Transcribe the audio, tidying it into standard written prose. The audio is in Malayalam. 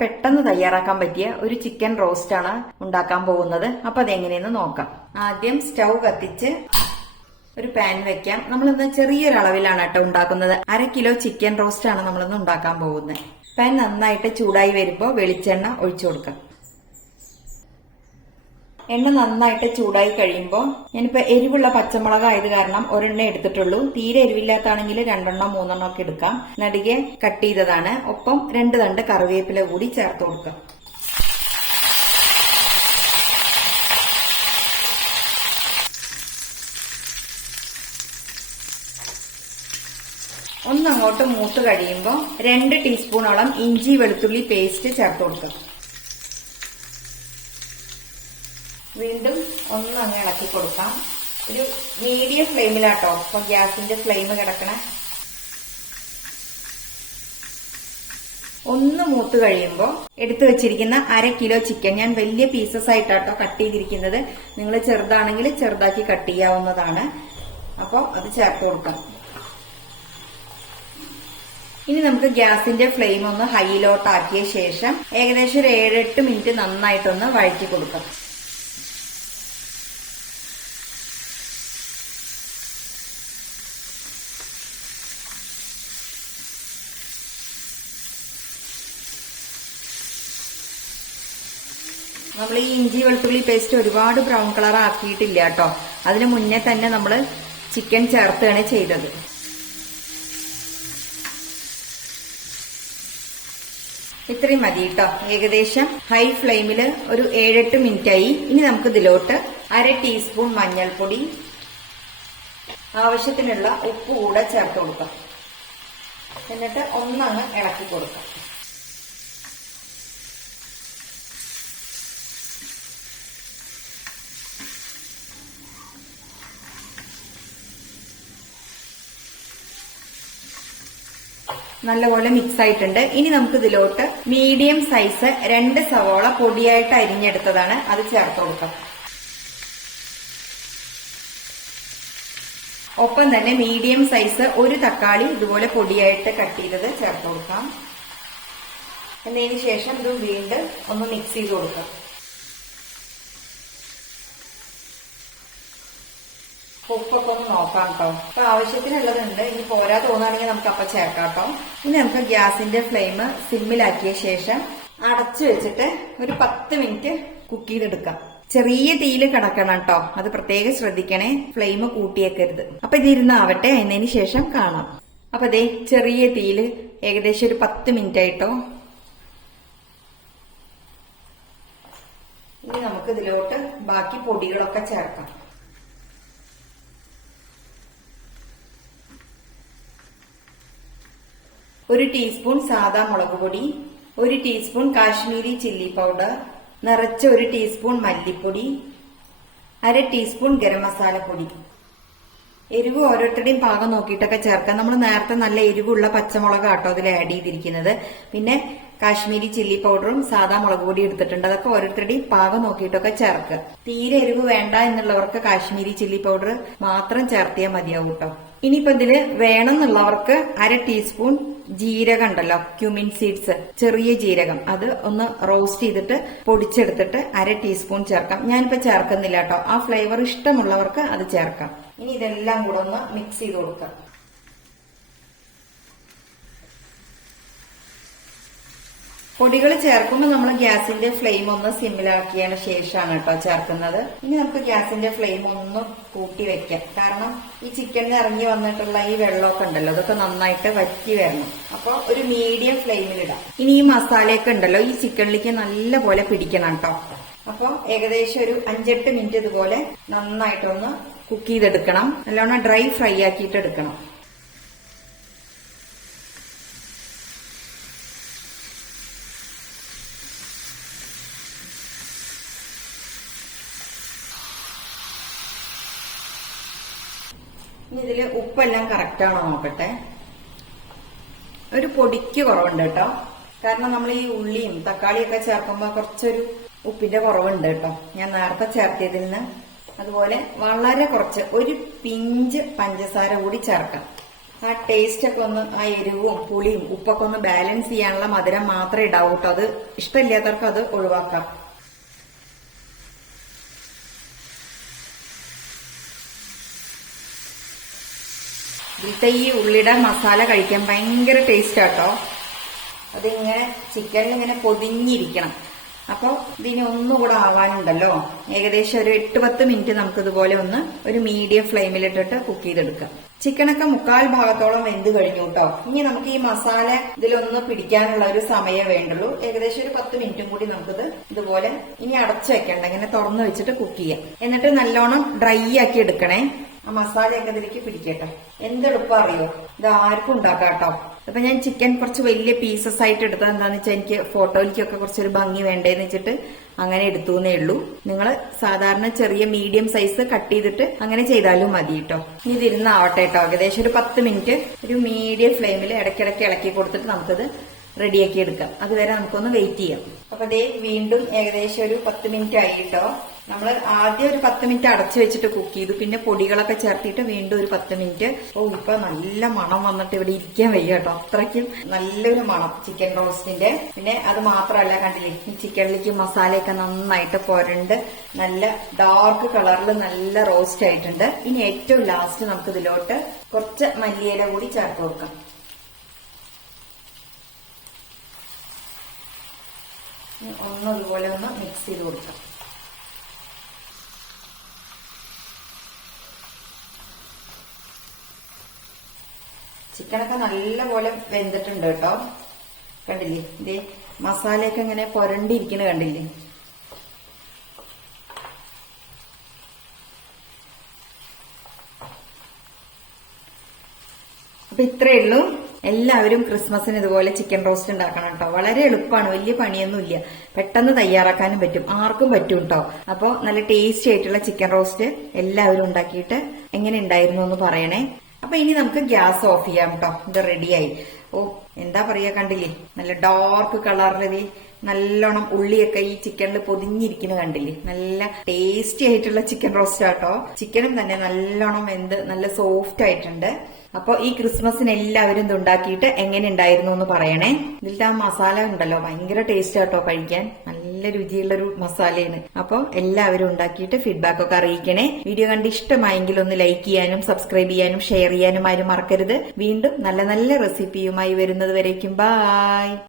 പെട്ടെന്ന് തയ്യാറാക്കാൻ പറ്റിയ ഒരു ചിക്കൻ റോസ്റ്റ് ആണ് ഉണ്ടാക്കാൻ പോകുന്നത്. അപ്പൊ അതെങ്ങനെയെന്ന് നോക്കാം. ആദ്യം സ്റ്റൗ കത്തിച്ച് ഒരു പാൻ വെക്കാം. നമ്മളിന്ന് ചെറിയൊരളവിലാണ് കേട്ടോ ഉണ്ടാക്കുന്നത്. 1/2 കിലോ ചിക്കൻ റോസ്റ്റ് ആണ് നമ്മളിന്ന് ഉണ്ടാക്കാൻ പോകുന്നത്. പാൻ നന്നായിട്ട് ചൂടായി വരുമ്പോൾ വെളിച്ചെണ്ണ ഒഴിച്ചു കൊടുക്കാം. എണ്ണ നന്നായിട്ട് ചൂടായി കഴിയുമ്പോൾ ഞാനിപ്പോ എരിവുള്ള പച്ചമുളക് ആയത് കാരണം ഒരെണ്ണ എടുത്തിട്ടുള്ളൂ. തീരെ എരിവില്ലാത്താണെങ്കിൽ 2 3 ഒക്കെ എടുക്കാം. നടുകെ കട്ട് ചെയ്തതാണ്. ഒപ്പം 2 തണ്ട് കറിവേപ്പില കൂടി ചേർത്ത് കൊടുക്കാം. ഒന്നങ്ങോട്ട് മൂത്ത് കഴിയുമ്പോൾ 2 ടീസ്പൂണോളം ഇഞ്ചി വെളുത്തുള്ളി പേസ്റ്റ് ചേർത്ത് കൊടുക്കാം. വീണ്ടും ഒന്നങ്ങ് ഇളക്കി കൊടുക്കാം. ഒരു മീഡിയം ഫ്ലെയിമിലാട്ടോ ഇപ്പൊ ഗ്യാസിന്റെ ഫ്ലെയിം കിടക്കണേ. ഒന്ന് മൂത്ത് കഴിയുമ്പോൾ എടുത്തു വെച്ചിരിക്കുന്ന 1/2 കിലോ ചിക്കൻ ഞാൻ വലിയ പീസസ് ആയിട്ടാട്ടോ കട്ട് ചെയ്തിരിക്കുന്നത്. നിങ്ങൾ ചെറുതാണെങ്കിൽ ചെറുതാക്കി കട്ട് ചെയ്യാവുന്നതാണ്. അപ്പോൾ അത് ചേർത്ത് കൊടുക്കാം. ഇനി നമുക്ക് ഗ്യാസിന്റെ ഫ്ലെയിം ഒന്ന് ഹൈയിലോട്ടാക്കിയ ശേഷം ഏകദേശം ഒരു 7-8 മിനിറ്റ് നന്നായിട്ടൊന്ന് വഴറ്റി കൊടുക്കാം. നമ്മൾ ഈ ഇഞ്ചി വെളുത്തുള്ളി പേസ്റ്റ് ഒരുപാട് ബ്രൗൺ കളർ ആക്കിയിട്ടില്ല കേട്ടോ. അതിന് മുന്നേ തന്നെ നമ്മൾ ചിക്കൻ ചേർത്തുകയാണ് ചെയ്തത്. ഇത്രയും മതി കേട്ടോ. ഏകദേശം ഹൈ ഫ്ലെയിമില് ഒരു 7-8 മിനിറ്റ് ആയി. ഇനി നമുക്ക് ഇതിലോട്ട് 1/2 ടീസ്പൂൺ മഞ്ഞൾപ്പൊടി, ആവശ്യത്തിനുള്ള ഉപ്പ് കൂടെ ചേർത്ത് കൊടുക്കാം. എന്നിട്ട് ഒന്നങ്ങ് ഇളക്കി കൊടുക്കാം. നല്ലപോലെ മിക്സ് ആയിട്ടുണ്ട്. ഇനി നമുക്ക് ഇതിലോട്ട് മീഡിയം സൈസ് 2 സവോള പൊടിയായിട്ട് അരിഞ്ഞെടുത്തതാണ്, അത് ചേർത്ത് കൊടുക്കാം. ഒപ്പം തന്നെ മീഡിയം സൈസ് 1 തക്കാളി ഇതുപോലെ പൊടിയായിട്ട് കട്ട് ചെയ്തത് ചേർത്ത് കൊടുക്കാം. എന്നതിന് ശേഷം ഇത് വീണ്ടും ഒന്ന് മിക്സ് ചെയ്ത് കൊടുക്കാം. ഉപ്പൊക്കെ ഒന്ന് നോക്കാം കേട്ടോ. അപ്പൊ ആവശ്യത്തിനുള്ളതുണ്ട്. ഇനി പോരാ തോന്നുകയാണെങ്കിൽ നമുക്ക് അപ്പം ചേർക്കാം കേട്ടോ. ഇനി നമുക്ക് ഗ്യാസിന്റെ ഫ്ലെയിം സിമ്മിലാക്കിയ ശേഷം അടച്ചു വെച്ചിട്ട് ഒരു 10 മിനിറ്റ് കുക്ക് ചെയ്തെടുക്കാം. ചെറിയ തീയിൽ കിടക്കണം കേട്ടോ, അത് പ്രത്യേകം ശ്രദ്ധിക്കണേ. ഫ്ലെയിം കൂട്ടിയേക്കരുത്. അപ്പൊ ഇതിരുന്നാവട്ടെ, എന്നതിന് ശേഷം കാണാം. അപ്പൊ ദേ ചെറിയ തീയിൽ ഏകദേശം ഒരു 10 മിനിറ്റ് ആയിട്ടോ. ഇനി നമുക്ക് ഇതിലോട്ട് ബാക്കി പൊടികളൊക്കെ ചേർക്കാം. 1 ടീസ്പൂൺ സാദാ മുളക് പൊടി, 1 ടീസ്പൂൺ കാശ്മീരി ചില്ലി പൗഡർ, നിറച്ച 1 ടീസ്പൂൺ മല്ലിപ്പൊടി, 1/2 ടീസ്പൂൺ ഗരം മസാലപ്പൊടി. എരിവ് ഓരോരുത്തരുടെയും പാകം നോക്കിയിട്ടൊക്കെ ചേർക്കാം. നമ്മൾ നേരത്തെ നല്ല എരിവുള്ള പച്ചമുളക് ആട്ടോ അതിൽ ആഡ് ചെയ്തിരിക്കുന്നത്. പിന്നെ കാശ്മീരി ചില്ലി പൗഡറും സാദാ മുളക് പൊടി എടുത്തിട്ടുണ്ട്. അതൊക്കെ ഓരോരുത്തരുടെയും പാകം നോക്കിയിട്ടൊക്കെ ചേർക്കുക. തീരെ എരിവ് വേണ്ട എന്നുള്ളവർക്ക് കാശ്മീരി ചില്ലി പൗഡർ മാത്രം ചേർത്തിയാൽ മതിയാവും കേട്ടോ. ഇനിയിപ്പോ ഇതില് വേണമെന്നുള്ളവർക്ക് 1/2 ടീസ്പൂൺ ജീരകം ഉണ്ടല്ലോ, ക്യുമിൻ സീഡ്സ്, ചെറിയ ജീരകം, അത് ഒന്ന് റോസ്റ്റ് ചെയ്തിട്ട് പൊടിച്ചെടുത്തിട്ട് 1/2 ടീസ്പൂൺ ചേർക്കാം. ഞാനിപ്പോ ചേർക്കുന്നില്ല കേട്ടോ. ആ ഫ്ലേവർ ഇഷ്ടമുള്ളവർക്ക് അത് ചേർക്കാം. ഇനി ഇതെല്ലാം കൂടെ ഒന്ന് മിക്സ് ചെയ്ത് കൊടുക്കാം. പൊടികൾ ചേർക്കുമ്പോൾ നമ്മൾ ഗ്യാസിന്റെ ഫ്ലെയിം ഒന്ന് സിമ്മിലാക്കിയതിന് ശേഷമാണ് കേട്ടോ ചേർക്കുന്നത്. ഇനി നമുക്ക് ഗ്യാസിന്റെ ഫ്ലെയിം ഒന്ന് കൂട്ടി വെക്കാം. കാരണം ഈ ചിക്കനിൽ ഇറങ്ങി വന്നിട്ടുള്ള ഈ വെള്ളമൊക്കെ ഉണ്ടല്ലോ, അതൊക്കെ നന്നായിട്ട് വറ്റി വരണം. അപ്പൊ ഒരു മീഡിയം ഫ്ലെയിമിലിടാം. ഇനി ഈ മസാലയൊക്കെ ഉണ്ടല്ലോ ഈ ചിക്കനിലേക്ക് നല്ല പോലെ പിടിക്കണം കേട്ടോ. അപ്പൊ ഏകദേശം ഒരു 5-8 മിനിറ്റ് ഇതുപോലെ നന്നായിട്ടൊന്ന് കുക്ക് ചെയ്തെടുക്കണം. നല്ലോണം ഡ്രൈ ഫ്രൈ ആക്കിയിട്ട് എടുക്കണം. ഇനി ഇതില് ഉപ്പെല്ലാം കറക്റ്റ് ആണോ നോക്കട്ടെ. ഒരു പൊടിക്ക് കുറവുണ്ട് കേട്ടോ. കാരണം നമ്മൾ ഈ ഉള്ളിയും തക്കാളിയൊക്കെ ചേർക്കുമ്പോൾ കുറച്ചൊരു ഉപ്പിന്റെ കുറവുണ്ട് കേട്ടോ. ഞാൻ നേരത്തെ ചേർത്തിയതിൽ നിന്ന് അതുപോലെ വളരെ കുറച്ച് ഒരു പിഞ്ച് പഞ്ചസാര കൂടി ചേർക്കാം. ആ ടേസ്റ്റ് ഒക്കെ ഒന്ന്, ആ എരിവും പുളിയും ഉപ്പൊക്കെ ഒന്ന് ബാലൻസ് ചെയ്യാനുള്ള മധുരം മാത്രമേ ഇടാവൂ കേട്ടോ. അത് ഇഷ്ടമില്ലാത്തവർക്ക് അത് ഒഴിവാക്കാം. ഇതിലത്തെ ഈ ഉള്ളിയുടെ മസാല കഴിക്കാൻ ഭയങ്കര ടേസ്റ്റ് ആട്ടോ. അതിങ്ങനെ ചിക്കനിൽ ഇങ്ങനെ പൊതിഞ്ഞിരിക്കണം. അപ്പൊ ഇതിന് ഒന്നുകൂടെ ആവാനുണ്ടല്ലോ. ഏകദേശം ഒരു 8-10 മിനിറ്റ് നമുക്ക് ഇതുപോലെ ഒന്ന് ഒരു മീഡിയം ഫ്ലെയിമിലിട്ടിട്ട് കുക്ക് ചെയ്തെടുക്കാം. ചിക്കനൊക്കെ 1/4 ഭാഗത്തോളം വെന്ത് കഴിഞ്ഞു കേട്ടോ. ഇനി നമുക്ക് ഈ മസാല ഇതിലൊന്ന് പിടിക്കാനുള്ള ഒരു സമയം വേണ്ടുള്ളൂ. ഏകദേശം ഒരു 10 മിനിറ്റും കൂടി നമുക്കിത് ഇതുപോലെ ഇനി അടച്ചു വെക്കണ്ട, ഇങ്ങനെ തുറന്നു വെച്ചിട്ട് കുക്ക് ചെയ്യാം. എന്നിട്ട് നല്ലോണം ഡ്രൈ ആക്കി എടുക്കണേ. ആ മസാലയൊക്കെ ഇതിലേക്ക് പിടിക്കട്ടെ. എന്തെളുപ്പം അറിയോ, ഇത് ആർക്കും ഉണ്ടാക്കാം കേട്ടോ. അപ്പൊ ഞാൻ ചിക്കൻ കുറച്ച് വലിയ പീസസ് ആയിട്ട് എടുത്തത് എന്താന്ന് വെച്ചാൽ എനിക്ക് ഫോട്ടോയിലേക്കൊക്കെ കുറച്ചൊരു ഭംഗി വേണ്ടേന്ന് വെച്ചിട്ട് അങ്ങനെ എടുത്തു എന്നേ ഉള്ളൂ. നിങ്ങൾ സാധാരണ ചെറിയ മീഡിയം സൈസ് കട്ട് ചെയ്തിട്ട് അങ്ങനെ ചെയ്താലും മതി കേട്ടോ. ഇനി ഇതിരുന്നാവട്ടെ കേട്ടോ. ഏകദേശം ഒരു 10 മിനിറ്റ് ഒരു മീഡിയം ഫ്ലെയിമിൽ ഇടയ്ക്കിടയ്ക്ക് ഇളക്കി കൊടുത്തിട്ട് നമുക്കത് റെഡിയാക്കി എടുക്കാം. അതുവരെ നമുക്കൊന്ന് വെയിറ്റ് ചെയ്യാം. അപ്പൊ ദേ വീണ്ടും ഏകദേശം ഒരു 10 മിനിറ്റ് ആയിട്ടോ. നമ്മൾ ആദ്യം ഒരു 10 മിനിറ്റ് അടച്ചു വെച്ചിട്ട് കുക്ക് ചെയ്തു. പിന്നെ പൊടികളൊക്കെ ചേർത്തിട്ട് വീണ്ടും ഒരു 10 മിനിറ്റ്. ഇപ്പൊ നല്ല മണം വന്നിട്ട് ഇവിടെ ഇരിക്കാൻ വയ്യ കേട്ടോ. അത്രയ്ക്കും നല്ലൊരു മണം ചിക്കൻ റോസ്റ്റിന്റെ. പിന്നെ അത് മാത്രമല്ല, കണ്ടില്ലേ ഈ ചിക്കനിലേക്ക് മസാലയൊക്കെ നന്നായിട്ട് പുരണ്ട് നല്ല ഡാർക്ക് കളറിൽ നല്ല റോസ്റ്റ് ആയിട്ടുണ്ട്. ഇനി ഏറ്റവും ലാസ്റ്റ് നമുക്ക് ഇതിലോട്ട് കുറച്ച് മല്ലിയില കൂടി ചേർത്ത് കൊടുക്കാം. ഒന്നതുപോലെ ഒന്ന് മിക്സ് ചെയ്ത് കൊടുക്കാം. ചിക്കനൊക്കെ നല്ലപോലെ വെന്തിട്ടുണ്ട് കേട്ടോ. കണ്ടില്ലേ ഇതേ മസാലയൊക്കെ ഇങ്ങനെ പുരണ്ടിരിക്കുന്നത് കണ്ടില്ലേ. അപ്പൊ ഇത്രയേ ഉള്ളൂ. എല്ലാവരും ക്രിസ്മസിന് ഇതുപോലെ ചിക്കൻ റോസ്റ്റ് ഉണ്ടാക്കണം കേട്ടോ. വളരെ എളുപ്പമാണ്, വലിയ പണിയൊന്നുമില്ല. പെട്ടെന്ന് തയ്യാറാക്കാനും പറ്റും, ആർക്കും പറ്റും കേട്ടോ. അപ്പൊ നല്ല ടേസ്റ്റി ആയിട്ടുള്ള ചിക്കൻ റോസ്റ്റ് എല്ലാവരും ഉണ്ടാക്കിയിട്ട് എങ്ങനെ ഉണ്ടായിരുന്നു എന്ന് പറയണേ. അപ്പൊ ഇനി നമുക്ക് ഗ്യാസ് ഓഫ് ചെയ്യാം കേട്ടോ. ഇത് റെഡിയായി. എന്താ പറയാ, കണ്ടില്ലേ നല്ല ഡാർക്ക് കളറിൽ നല്ലോണം ഉള്ളിയൊക്കെ ഈ ചിക്കനിൽ പൊതിഞ്ഞിരിക്കുന്നത് കണ്ടില്ലേ. നല്ല ടേസ്റ്റി ആയിട്ടുള്ള ചിക്കൻ റോസ്റ്റ് ആട്ടോ. ചിക്കനും തന്നെ നല്ലോണം വെന്ത് നല്ല സോഫ്റ്റ് ആയിട്ടുണ്ട്. അപ്പൊ ഈ ക്രിസ്മസിന് എല്ലാവരും ഇത് ഉണ്ടാക്കിയിട്ട് എങ്ങനെ ഉണ്ടായിരുന്നു എന്ന് പറയണേ. ഇതിലത്തെ ആ മസാല ഉണ്ടല്ലോ ഭയങ്കര ടേസ്റ്റ് ആട്ടോ കഴിക്കാൻ. നല്ല രുചിയുള്ളൊരു മസാലയാണ്. അപ്പൊ എല്ലാവരും ഉണ്ടാക്കിയിട്ട് ഫീഡ്ബാക്ക് ഒക്കെ അറിയിക്കണേ. വീഡിയോ കണ്ട് ഇഷ്ടമായെങ്കിൽ ഒന്ന് ലൈക്ക് ചെയ്യാനും സബ്സ്ക്രൈബ് ചെയ്യാനും ഷെയർ ചെയ്യാനും ആരും മറക്കരുത്. വീണ്ടും നല്ല നല്ല റെസിപ്പിയുമായി വരുന്നത് വരേക്കും ബായ്.